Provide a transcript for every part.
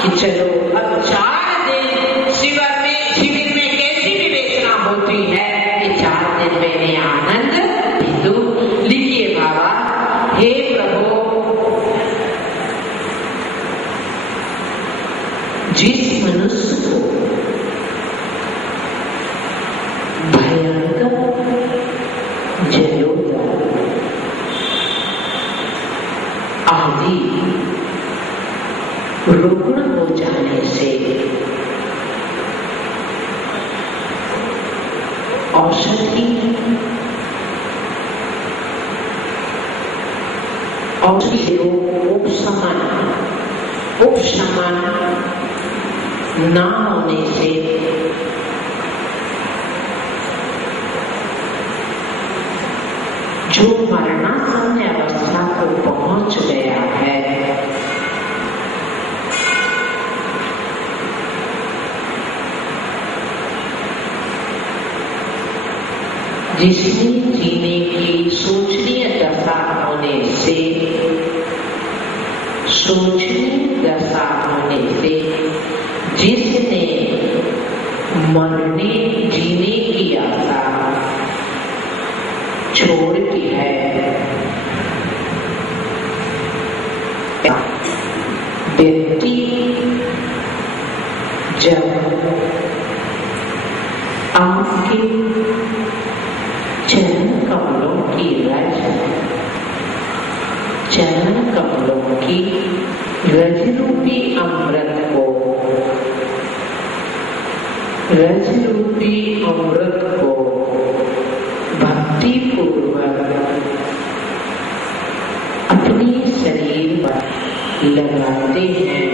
कि चलो अब 4 दिन शिविर में कैसी विवेचना होती है, कि 4 दिन मैंने आनंद बिंदु लिखिए बाबा। हे प्रभु, जिस मनुष्य को भयंकर जलोदर आदि रुग्ण हो जाने से औषधि उपशमन न होने से जो मरणासन्न अवस्था को पहुंच गया है, जिसने जीने की सोचनीय दशा होने से जिसने मरने जीने की आशा छोड़ दी है, व्यक्ति जब आपके चरण कमलों की रज रूपी अमृत को भक्ति पूर्वक अपने शरीर पर लगाते हैं,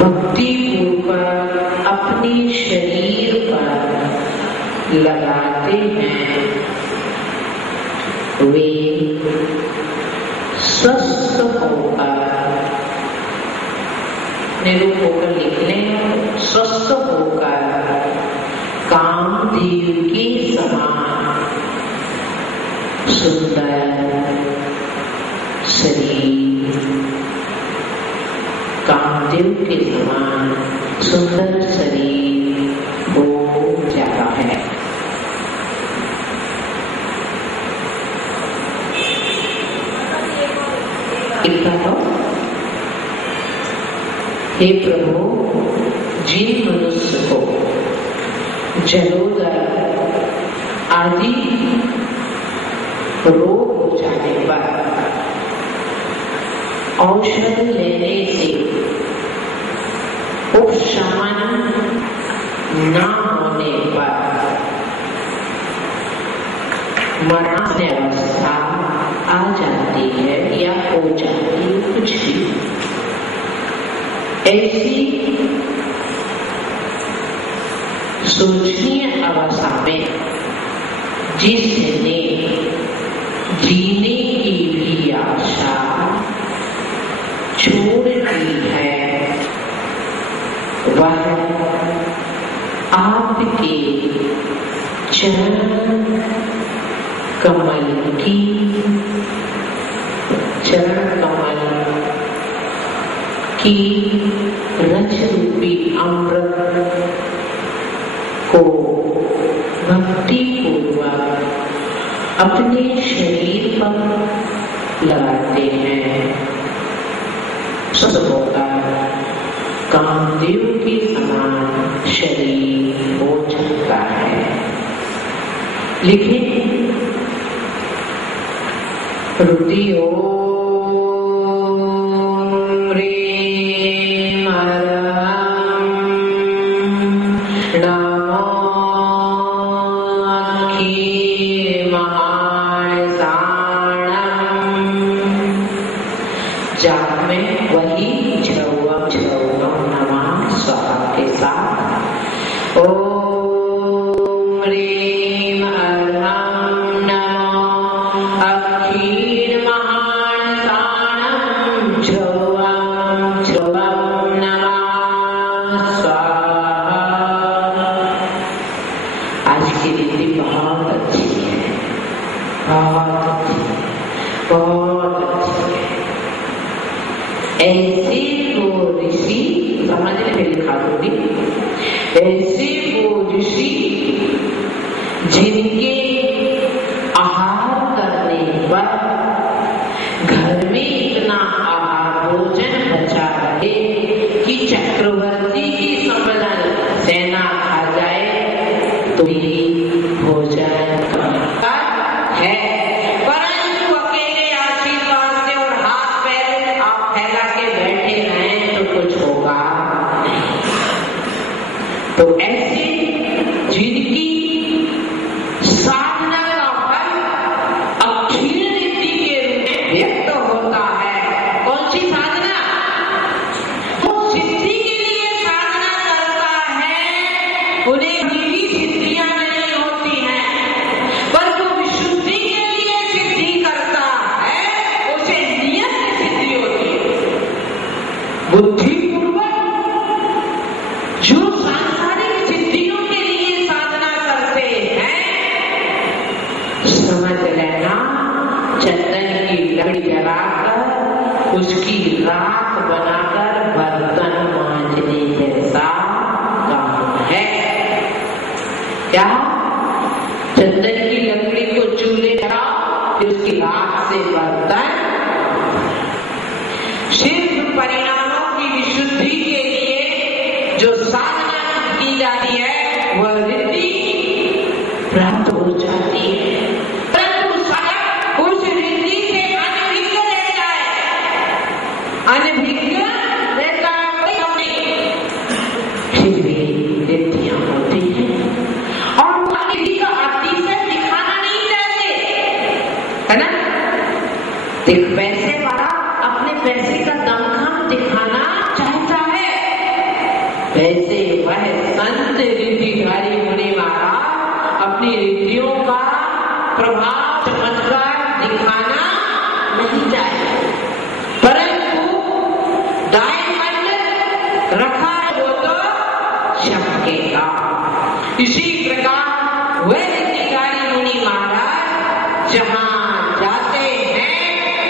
भक्ति पूर्वक अपने शरीर पर लगाते हैं, वे स्वस्थ होकर निरूप होकर लिख लें, स्वस्थ होकर कामदेव के समान सुंदर शरीर, कामदेव के समान सुंदर शरीर हो जाता है। हे प्रभु, जिन मनुष्य को जलोदर आदि रोग हो जाने पर औषध लेने से उपशमन न होने पर मरणासन्न अवस्था आ जाती है या हो जाती है, कुछ भी ऐसी सोचनीय अवस्था में जिसने जीने की भी आशा छोड़ दी है, वह आपके चरण कमल की रज रूपी अमृत को भक्ति पूर्वक अपने शरीर पर लगाते हैं, स्वस्थ होकर कामदेव के समान शरीर हो जाता है। लिखे रुति ओम ह्रीं नमो अखिल महान जाप में वही झवम नमः स्वाहा के साथ ओम ह्रीं नमो अखिल महान झवम नमः स्वाहा। आज की रीति बहुत अच्छी है, बहुत अच्छी है। ऐसे वो ऋषि, समझने में लिखा होगी, ऐसे वो ऋषि जिनके आहार करने पर घर में इतना आहार भोजन बचा रहे कि चक्रवर्ती की संबलन सेना खा जाए तो ही भोजन है, परंतु अकेले आशीर्वाद से और हाथ पैर आप फैला के बैठे रहें तो कुछ होगा। तो ऐसे जिनकी साधना का फल अक्षीण रीति के रूप में व्यक्त होता है। कौन सी साधना? वो सिद्धि के लिए साधना करता है, उन्हें निजी सिद्धियां नहीं होती हैं, पर जो विशुद्धि के लिए सिद्धि करता है उसे नियत सिद्धि होती है। बुद्धिपूर्वक जो सांसारिक सिद्धियों के लिए साधना करते हैं, समझ लेना चंदन की लकड़ी जलाकर उसकी राख बनाकर बर्तन मांजने जैसा काम है। क्या? चंदन की लकड़ी को चूल्हे जलाओ, फिर उसकी राख से बर्तन। सिर्फ परिणामों की विशुद्धि के लिए जो साधना की जाती है वह रिद्धि प्राप्त हो जाती है, परंतु साधक उस रिद्धि से अनभिज्ञ रहता है, अनभिज्ञ रहता है, कोई हम नहीं, फिर भी रिद्धियां होती हैं और रिद्धि का अतिशय दिखाना नहीं चाहते, है ना? देख, पैसे वाला अपने पैसे का दमखम दिखाना चाहता है, वैसे वह संत रिद्धिधारी मुनि महाराज अपनी रिद्धियों का प्रभाव चमत्कार दिखाना नहीं चाहते, परंतु डायमंड रखा हो तो चमकेगा। इसी प्रकार वह रिद्धिधारी मुनि महाराज जहां जाते हैं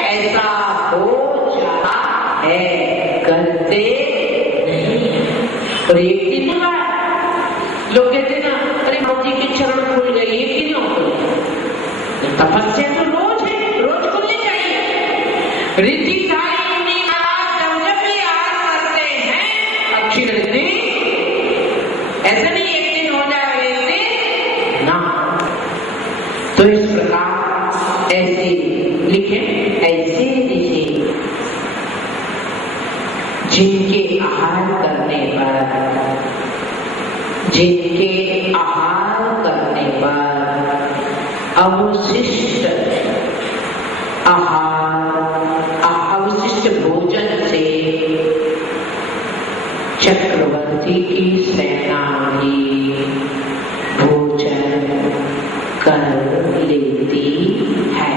ऐसा हो जाता है, करते नहीं। और एक दिन हुआ, लोग कहते ना, अरे मौजी के चरण खुल गए, एक दिन हो गए। तपस्या तो रोज है, रोज खुलनी चाहिए। रिद्धिधारी मुनि महाराज जब भी आहार करते हैं अच्छी रिद्धि, ऐसा नहीं एक दिन हो जाए, एक दिन ना। तो इस प्रकार ऐसे लिखे, ऐसे ऋषि जिनके आहार करने पर अवशिष्ट अवशिष्ट भोजन से चक्रवर्ती की सेना भी भोजन कर लेती है।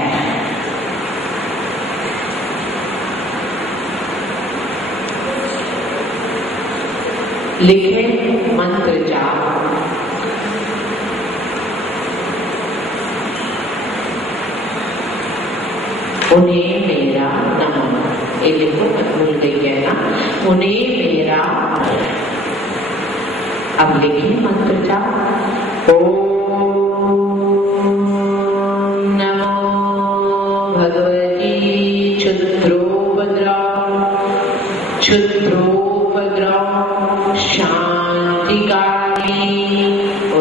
लिखे मंत्र जाप। उन्हें मेरा नमः, ये लिखो, मत भूल गई कहना, उन्हें मेरा। अब लिखे मंत्र जाप। ओम नमो भगवती क्षुद्रोपद्रव शांतिकारी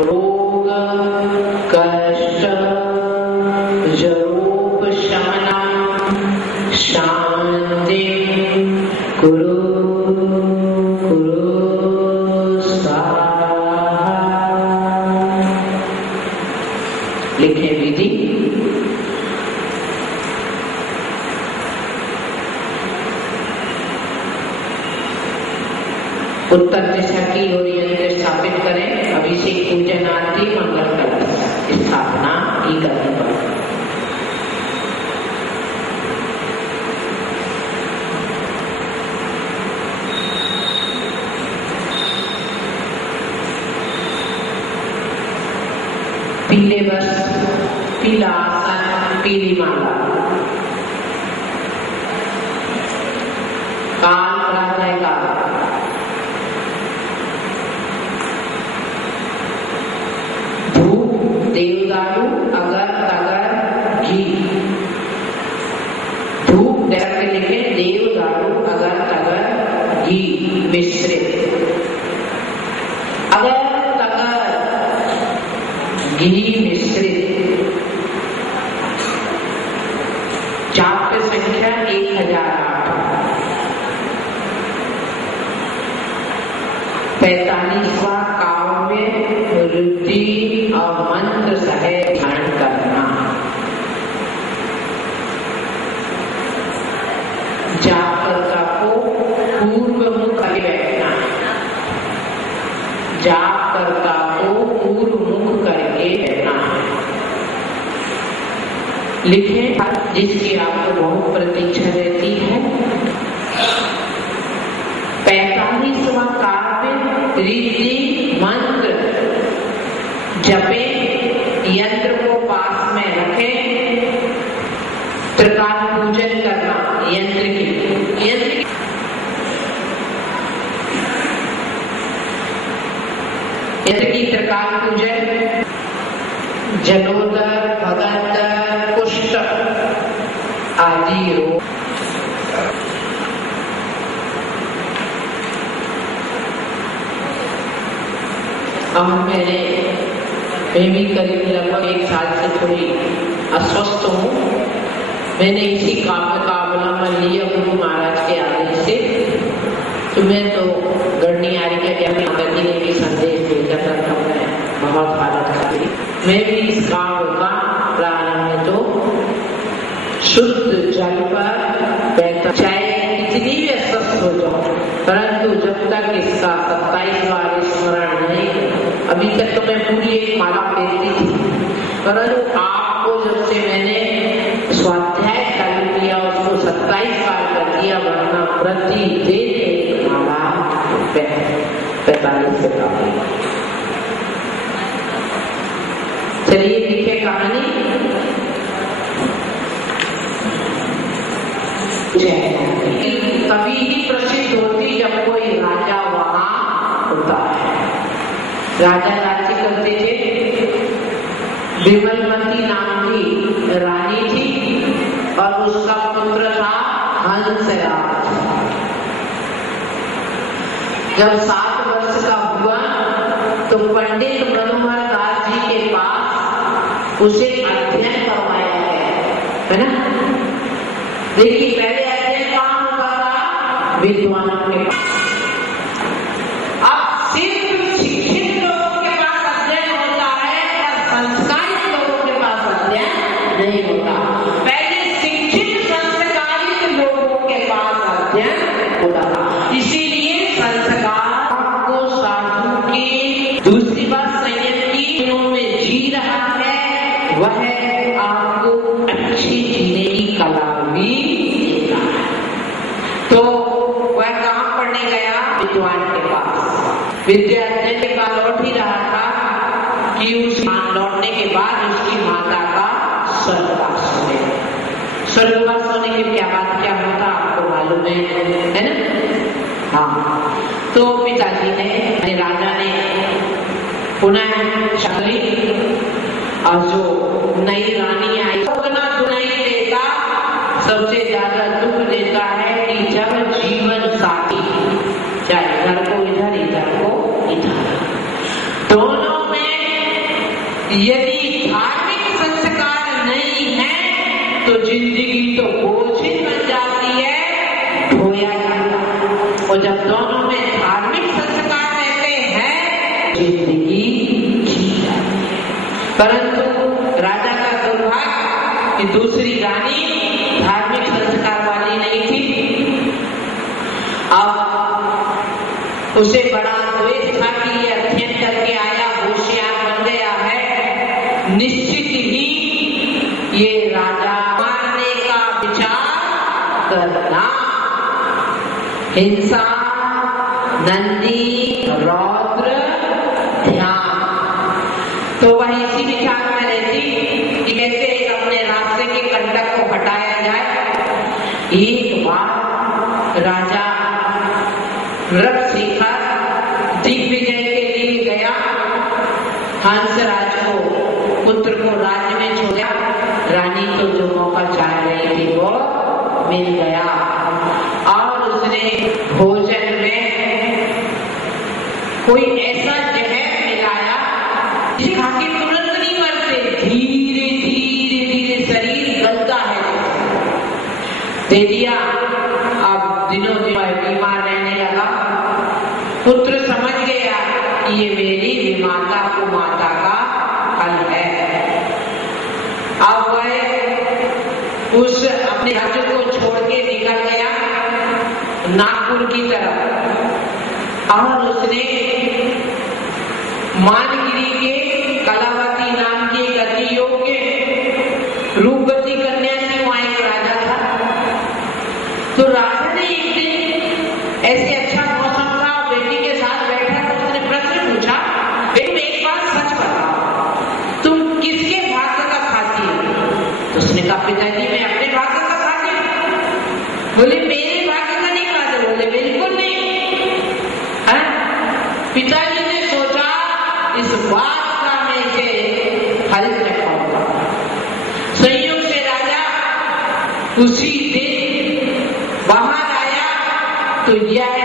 रोग कष्ट जरोपशमना शांति कुरु कुरु स्वाहा। लिखे विधि। उत्तर दिशा की ओर यंत्र स्थापित करें। अभिषेक पूजन आरती मंगल कलश स्थापना की करनी पड़ेगी। पीले वस्त्र, पीला आसन, पीली माला। काल प्रातः काल, धूप देवदारू अगर तगर घी, धूप डायरेक्ट लिखे देवदारू अगर तगर घी मिश्रित, अगर तगर घी मिश्रित। जाप संख्या 1008। 45वां काव्य रुद्धि और मंत्र सहित ध्यान करना। जापकर्ता को पूर्व मुख करके बैठना, जापकर्ता को पूर्व मुख करके बैठना। लिखे जिसकी आपको बहुत प्रतीक्षा रहती है। 45वां काव्य रिद्धि मंत्र जपे, यंत्र को पास में रखे, त्रिकाल पूजन करना। यंत्र की त्रिकाल पूजन, जलोदर, भगंदर, कुष्ठ आदि रोग। अब मैं भी करीब लगभग 1 साल से थोड़ी अस्वस्थ हूँ। मैंने इसी काव्य का अवलंबन लिया गुरु महाराज के आदेश से। तो मैं तो गढ़नी आ रही है गति के संदेश भेजा करता हूँ, बहुत भारत का। मैं भी इस काव्य का प्रारंभ तो शुद्ध जल पर बैठा, चाहे कितनी भी अस्वस्थ हो जाओ, परंतु जब तक इसका 27 बार स्मरण नहीं। अभी तक तो मैं पूरी एक माला फेरती थी, परंतु आपको जब से मैंने स्वाध्याय चालू किया उसको 27 बार कर दिया, वरना प्रतिदिन एक माला 45 से काफी। चलिए लिखे कहानी। कभी ही प्रसिद्ध होती जब कोई राजा वहां होता है। राजा राज्य करते थे। विमलमती नाम की रानी थी और उसका पुत्र था हंसराज। जब 7 वर्ष का हुआ तो पंडित मनोहर दास जी के पास उसे अध्ययन करवाया गया, है ना। देखिए पहले अध्ययन कहाँ होता था? विद्वानों के पास। अब सिर्फ शिक्षित लोगों के पास अध्ययन होता है और संस्कारित लोगों के पास अध्ययन नहीं होता। पहले शिक्षित संस्कारित लोगों के पास अध्ययन होता था। इसीलिए संस्कार को साधु की दूसरी बात संयम की में जी रहा है, वह आपको अच्छी जीने की कला भी देता है। तो वह कहाँ पढ़ने गया? विद्वान के पास। विद्या अध्ययन के बाद लौट ही रहा था कि उस लौटने के बाद उसकी माता का स्वर्गवास हो गया। स्वर्गवास होने के क्या बात क्या होता आपको मालूम है ना। हाँ, तो पिताजी ने, राजा ने पुनः शादी, और जो नई रानी आई उतना दुख नहीं देता, सबसे ज्यादा दुख देता है कि जब जीवन साथी, चाहे इधर को इधर, इधर को इधर, दोनों में यदि धार्मिक संस्कार नहीं है तो जिंदगी तो बोझिल बन जाती है, ढोया जाता। और जब दोनों में धार्मिक संस्कार रहते हैं जिंदगी जी जाती है। परंतु राजा का दुर्भाग्य कि दूसरी रानी धार्मिक संस्कार वाली नहीं थी। अब उसे बड़ा द्वेष था कि ये अध्ययन करके आया, होशियार बन गया है, निश्चित ही ये राजा मारने का विचार करना। हिंसा, नंदी, रौद्र, ध्यान, तो वह इसी विचार में रहती कि कैसे अपने रास्ते के कंटक को हटाया जाए। एक बार राजा व्रत सीखा, दिग्विजय के लिए गया, हंसराज को पुत्र को राज्य में छोड़ा, रानी को जो मौका चाह रही थी वो मिल गया और उसने भोजन में कोई ऐसा जहर मिलाया जिसे खा के तुरंत नहीं मरते, धीरे धीरे धीरे शरीर गलता है, दे दिया। अब दिनों दिन बीमार रहने लगा। पुत्र समझ गया कि ये मेरी विमाता को माता का फल है। अब वह उस अपने राज्य को छोड़ के निकल गया नागपुर की तरफ और उसने मानगिरी के कलावती नाम की एक अति योग्य रूपवती कन्या थी, वहां एक राजा था। तो राजा ने एक दिन ऐसे अच्छा मौसम था, बेटी के साथ बैठा तो उसने प्रश्न पूछा, बेटी एक बात सच बताओ, तुम किसके भाग्य का खाती हो? तो उसने कहा पिताजी मैं अपने भाग्य का खाती हूँ। बोले मेरे भाग्य का नहीं खाते? बोले बिल्कुल नहीं। पिताजी ने सोचा इस बात का मैं इसे फल चखाऊंगा। संयोग से राजा उसी दिन बाहर आया तो यह